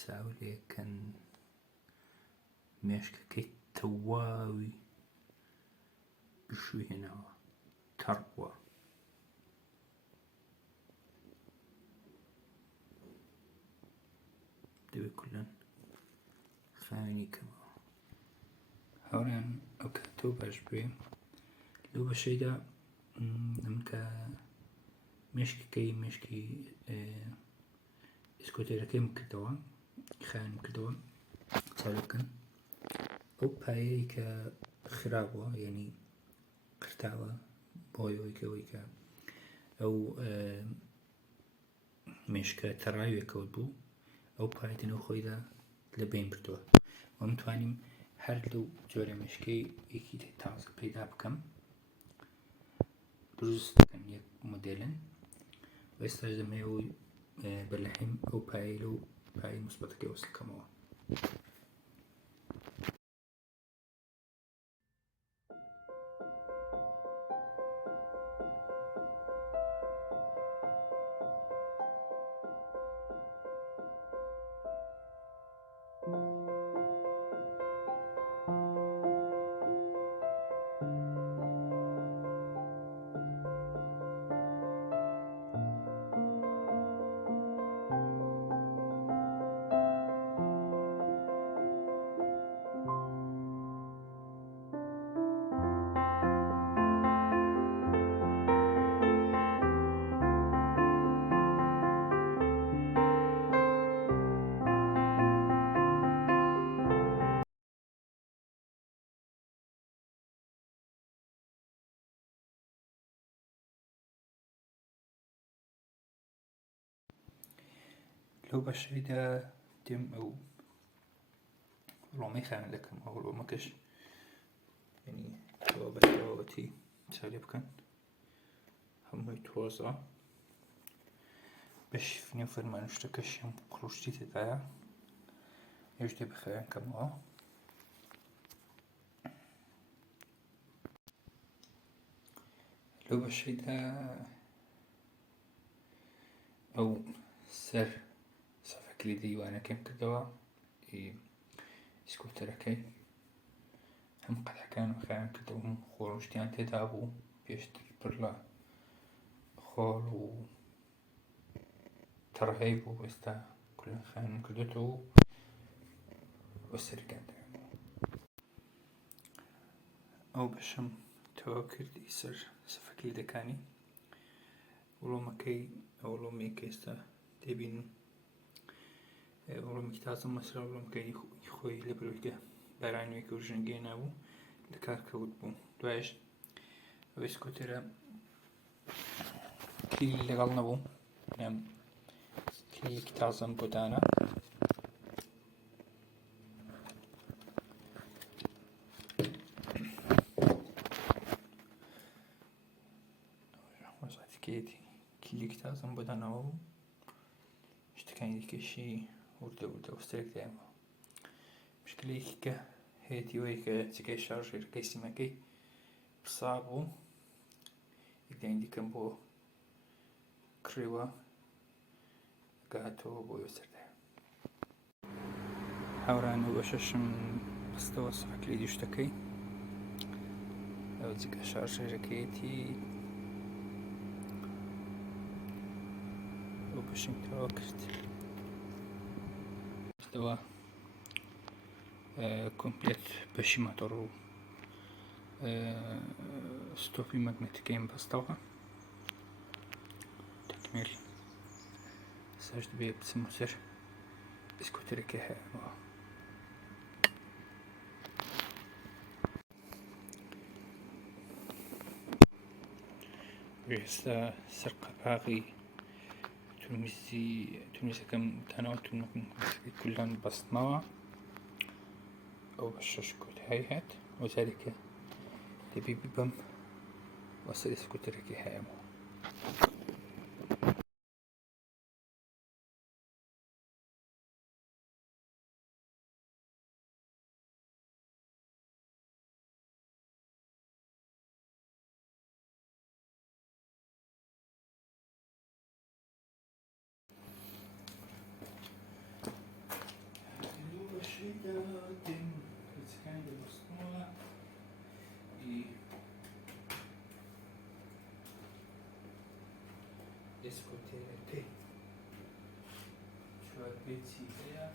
چاولێکن مێشکەکەی تەواوی بشوێنەوە تەڕ بووە. دەبێت کولەن خاوێنی کەمەوە. هەوڕێن ئەو کاتەوە باش بێ لەو بەشەیدا ئەمکە مێشکی ئسکۆتێرەکەیم کردەوە، خاوێنم کردەوە چاولەکەن. ئەو پایەی کە خراپبووە یعنی قرتاوە بۆیەوەی کە ئەو مێشکە تەڕاوێکەوت بوو، ئەو پایەتەوە خۆیدا لە بین بردووە. ئەوە متوانیم هەر لەو جۆرە مێشکەی یەکی تازە پەیدا بکەم، دروست دەکەم یەک مۆدێلن و ئێستاش دەمەوێت بەلەحیم ئەو پایە لەو پایە موسبەتەکەی وەسڵ بکەمەوە. لەو بەشەیدا دێم ئەو ڕۆمەی خاوێن دەکەم. ئەو ڕۆمەکەش ینی ئەوە بەتەواوەتی چاولێ بکەن، هەمووی تۆزە بەشی فنی و فەرمانوشتەکەشی هەم قڕوشتی تێدایە، هێش دێ بە خاوێن کەمەوە. لەو بەشەیدا ئەو سەر سەفە کلیدی وانەکەم کردەوە ئسکوتەرەکەی، هەم قەدەکان خاوێن کردەوە، هەم خۆڕشتیان تێدا بوو، پێشتر پڕ لە خۆڵ و تەڕهەی بوو، ئێستا کولەن خاوێنم کردوێتەوە و سەرکان دەوێت. ئەو بەشەم تەواو کردی سەر سەفە کلیدەکانی. ڕۆمەکەی ئەو ڕۆمەی کە ئێستا دەبینن ڕۆمێکی تازە مەسرا، ڕۆمەکەی خۆی لە بەرەوەیکە بارانوێکە و ژەنگەی نابوو لە کار کەوت بوو. دوایش ئەو ئسکۆتێرە کلیلی لەگەڵ نەبوو، کلیلێکی تازەم بۆ دانا. کلیلێکی تازەم بۆ داناوە و شتەکانی دیکەشی وردە وەستەرێک دایمەوە. مشکلەیەکی کە هەیەی ئەوەیە کە جگەی شارژێرەکەی سیمەکەی پسا بوو، یەکدانی دیکەم بۆ کڕێوە گاتەوە بۆ وەستەردایە. هاوڕان و بەشەشم بەستەوە سەفە کلیدی شتەکەی، ئەو جگە شارژێرەکەیەتی ئەو بەشم تەواو کرد. بەستەوە کۆمپلێت بەشی ماتۆڕ و ستۆپی مەگنەتیکەیم بەستەوە تەکمیل. ساش دەبێ بچم سەر ئسکۆتەرەکەی هەیەەوە. ئێستا سەر قەپاقی تونویزەکەم دانەوە، تونویزەکەی کولان بەستمەوە. ئەو بەشەش کۆتایی هات و جارێکە دەبێ ببەم وە سەر ئسکۆتەرەکەی هەیەەوە. discoteche. Cioè pezzi idea.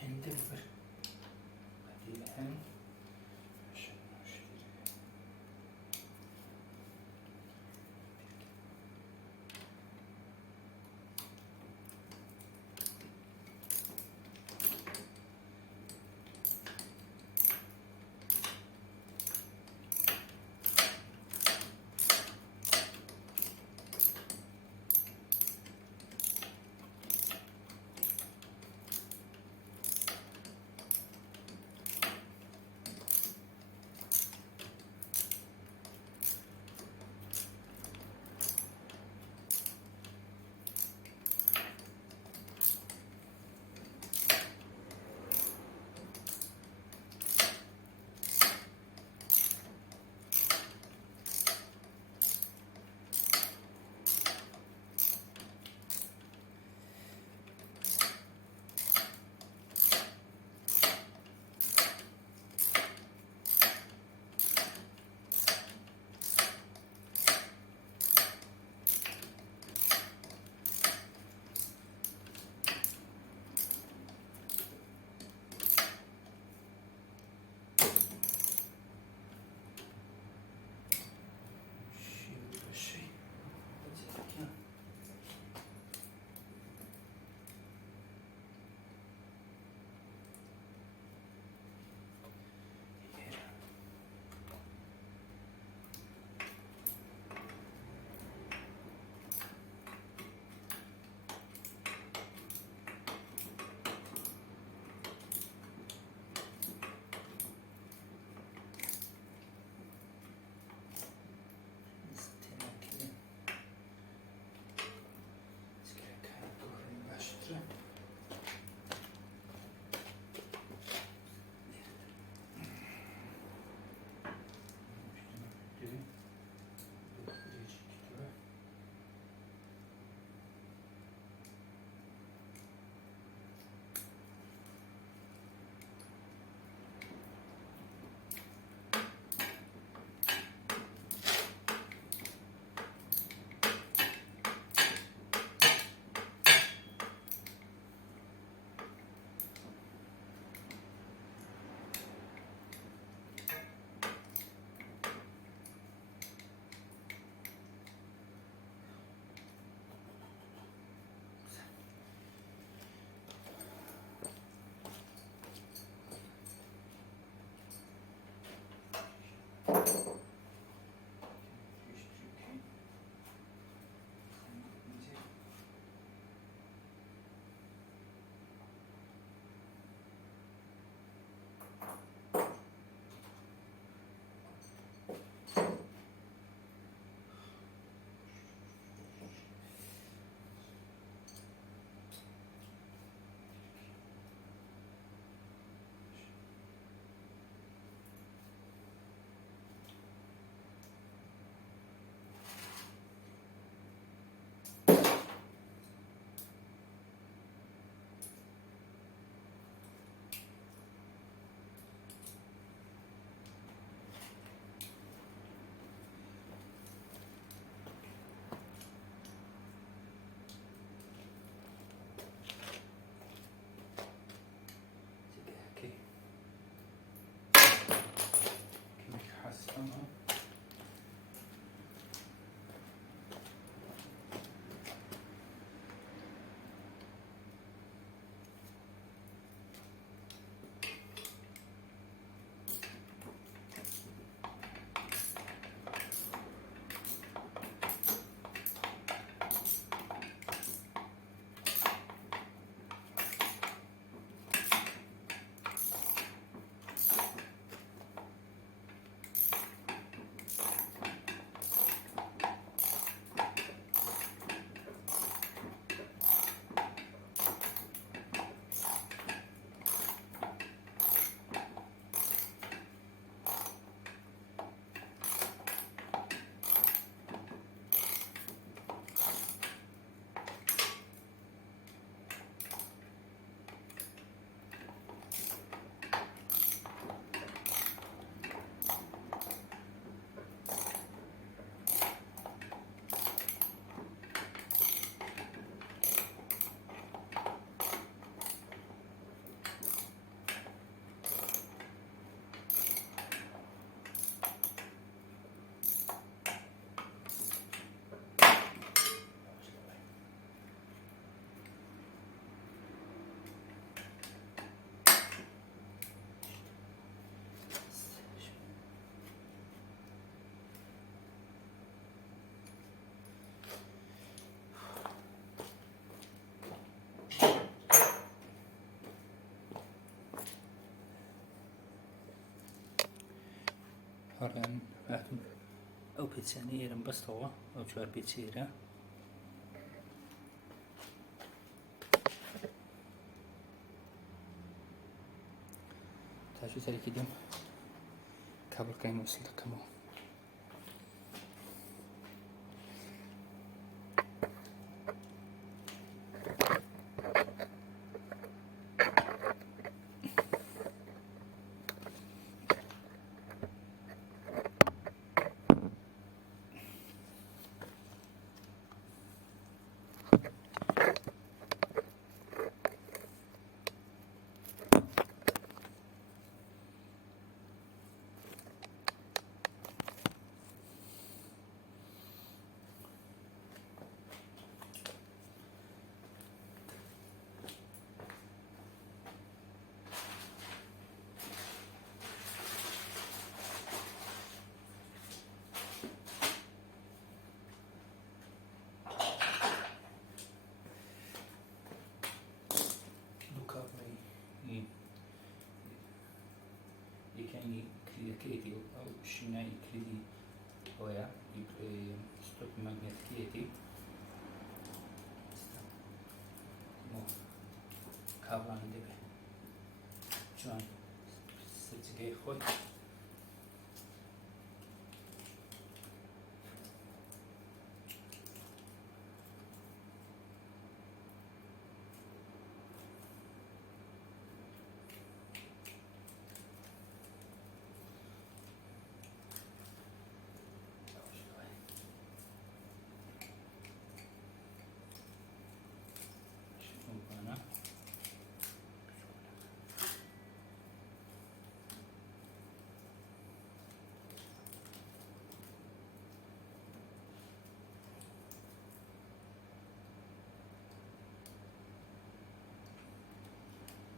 Hem de bir. Hadi hem. Şunu şöyle. بێن هاتون ئەو پێچیانە ئێرم بەستەوە ئەو چوار پێچێرە تاژی تاریکی دێم کابڵەکانی وەسڵ دەکەمەوە یەکانی کلیدەکەیەتی ئەو شینای کلیدی ئەوەیە ستۆپ ماگنێتیکەیەتی کابڵان دەبێت جوان سەرجگەی خۆی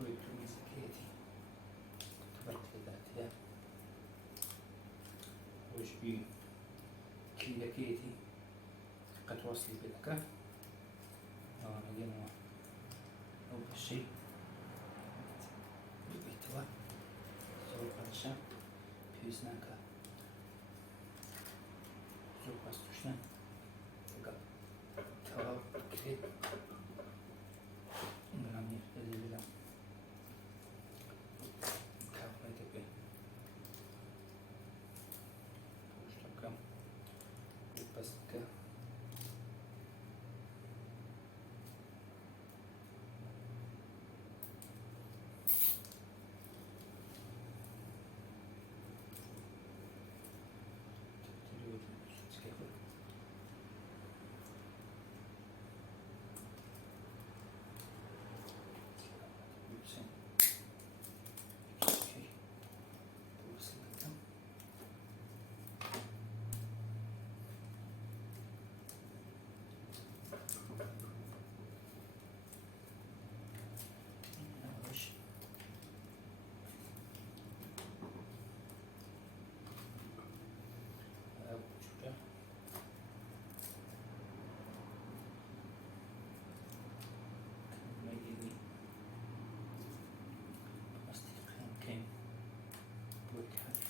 ويكرمزكيتي كتبت ذاتها وشبي كليكيتي قد وصلي بلك نجينا أول شيء بيتوا زور قرشة بيوزناك زور قرشة تقل توا كريت نعمل اللي بلا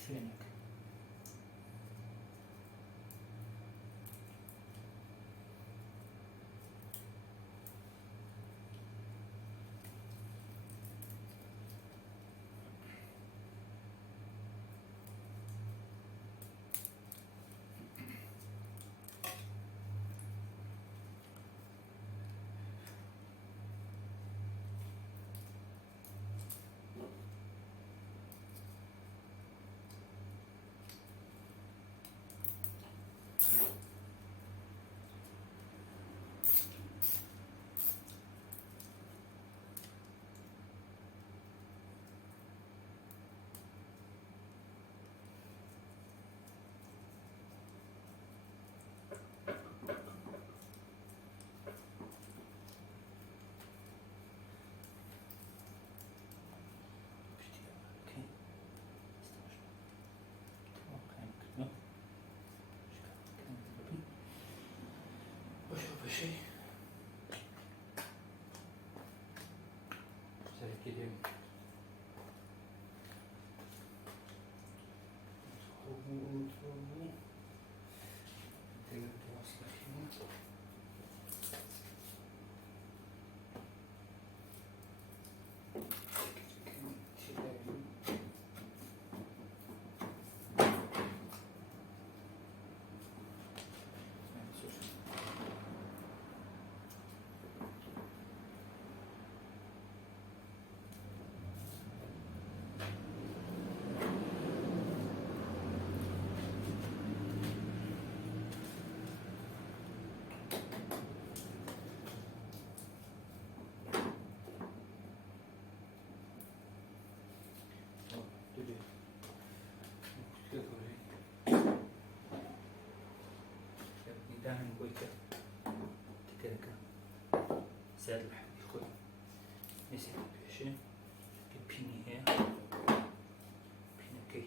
فينك شيء زي كده دائما نقول تكرك زاد الحب يخوي نسيت بيشي بيني هي بينكي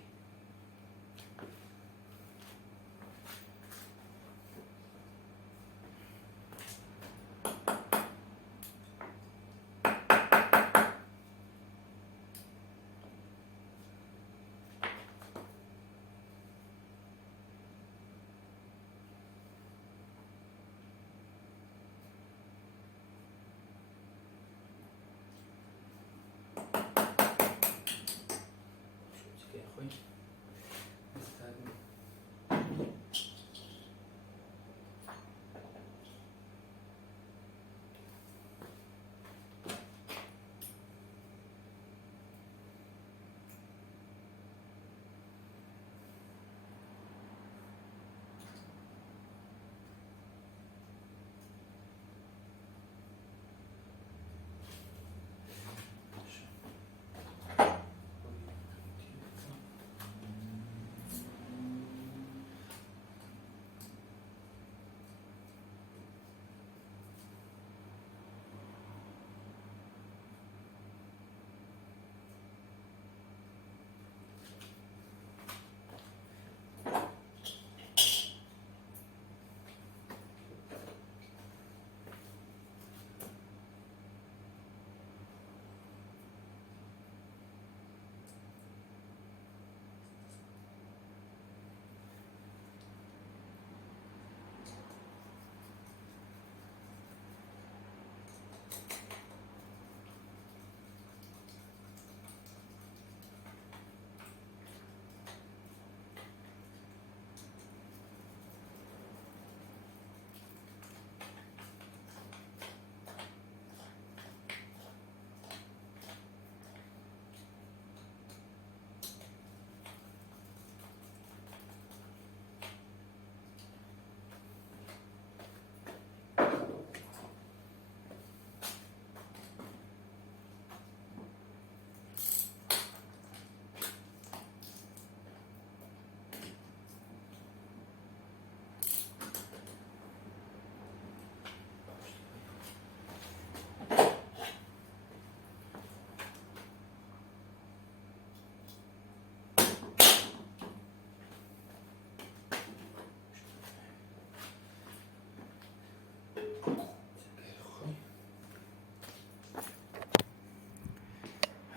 يا أخوي نستخدم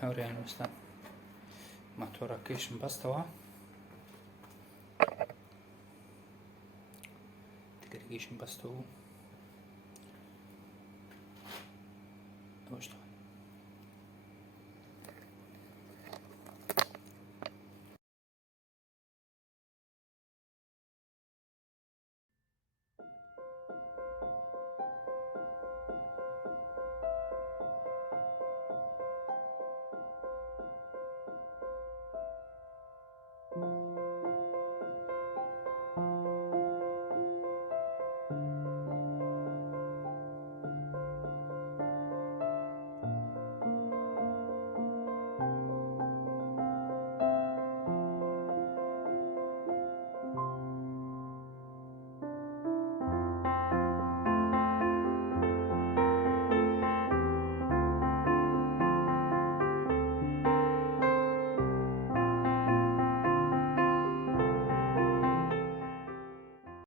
هوري المسلم ما توركيش مبستوى تكركيش مبستوى وش